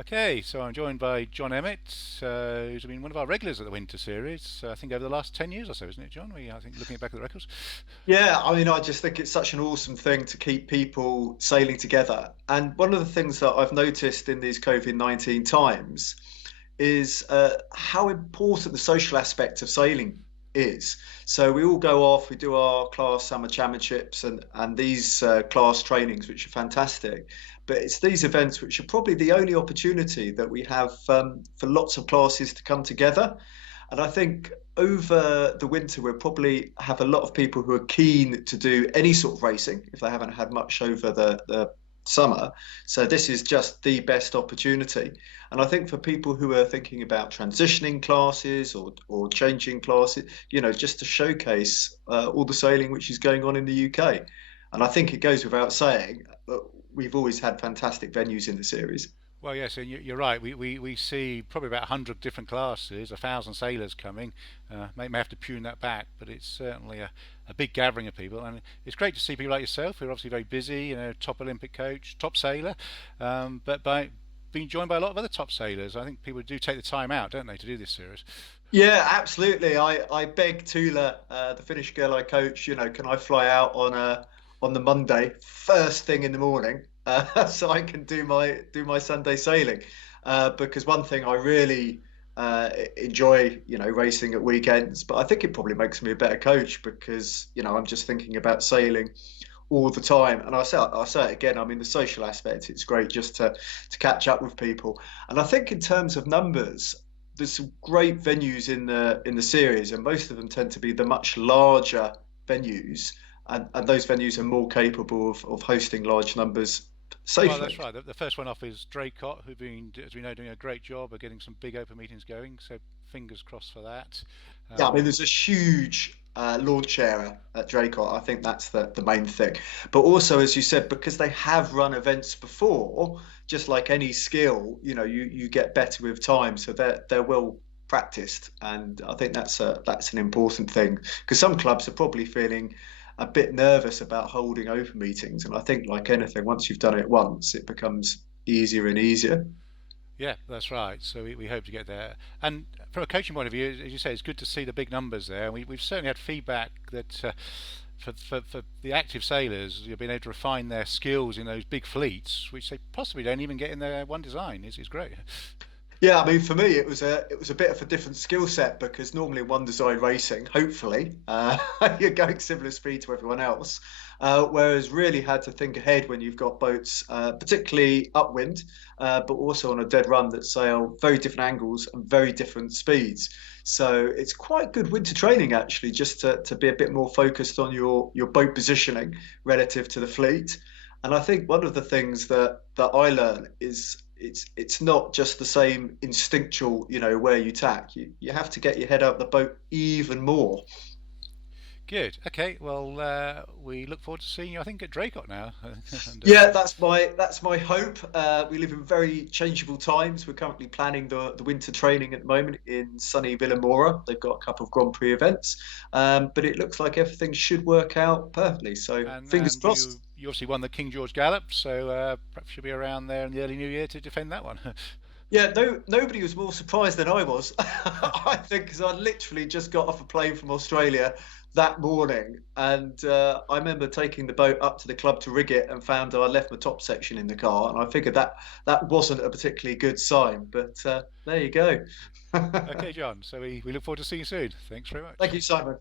Okay, so I'm joined by Jon Emmett, who's been one of our regulars at the Winter Series. I think over the last 10 years or so, isn't it, John? I think looking back at the records. Yeah, I mean, I just think it's such an awesome thing to keep people sailing together. And one of the things that I've noticed in these COVID-19 times is how important the social aspect of sailing is. So we all go off, we do our class summer championships and these class trainings, which are fantastic. But it's these events which are probably the only opportunity that we have for lots of classes to come together. And I think over the winter, we'll probably have a lot of people who are keen to do any sort of racing if they haven't had much over the summer. So this is just the best opportunity. And I think for people who are thinking about transitioning classes or changing classes, just to showcase all the sailing which is going on in the UK. And I think it goes without saying, but we've always had fantastic venues in the series. Well, yes, and you're right. We see probably about 100 different classes, 1,000 sailors coming. May have to tune that back, but it's certainly a big gathering of people. And it's great to see people like yourself, who are obviously very busy, top Olympic coach, top sailor, but by being joined by a lot of other top sailors. I think people do take the time out, don't they, to do this series? Yeah, absolutely. I begged Tula, the Finnish girl I coach, can I fly out on the Monday, first thing in the morning, so I can do my Sunday sailing. Because one thing I really enjoy, racing at weekends, but I think it probably makes me a better coach because, I'm just thinking about sailing all the time. And I say it again, I mean, the social aspect, it's great just to catch up with people. And I think in terms of numbers, there's some great venues in the series, and most of them tend to be the much larger venues, and those venues are more capable of hosting large numbers Well, safely. that's right. The first one off is Draycote, who've been, as we know, doing a great job of getting some big open meetings going. So fingers crossed for that. Yeah, I mean, Um, there's a huge launch area at Draycott. I think that's the main thing. But also, as you said, because they have run events before, just like any skill, you get better with time. So they're well practiced, and I think that's an important thing because some clubs are probably feeling a bit nervous about holding open meetings, and I think like anything, once you've done it once, it becomes easier and easier. Yeah, that's right. So we hope to get there. And from a coaching point of view, as you say, it's good to see the big numbers there. And we've certainly had feedback that for the active sailors, you've been able to refine their skills in those big fleets, which they possibly don't even get in their one design. Is great. Yeah, I mean, for me, it was a bit of a different skill set because normally in one design racing, hopefully, you're going similar speed to everyone else, whereas really had to think ahead when you've got boats, particularly upwind, but also on a dead run that sail very different angles and very different speeds. So it's quite good winter training actually, just to be a bit more focused on your boat positioning relative to the fleet. And I think one of the things that I learn is it's not just the same instinctual, where you tack. You have to get your head out the boat even more. Good. Okay. Well, we look forward to seeing you. I think at Draycott now. and Yeah, that's my hope. We live in very changeable times. We're currently planning the winter training at the moment in sunny Villamora. They've got a couple of Grand Prix events, but it looks like everything should work out perfectly. So and fingers and crossed. you obviously won the King George Gallop, so perhaps you'll be around there in the early new year to defend that one. Yeah, no, nobody was more surprised than I was. I think because I literally just got off a plane from Australia that morning, and I remember taking the boat up to the club to rig it, and found I left my top section in the car, and I figured that wasn't a particularly good sign. But there you go. Okay, John. So we look forward to seeing you soon. Thanks very Thank much. you, Simon.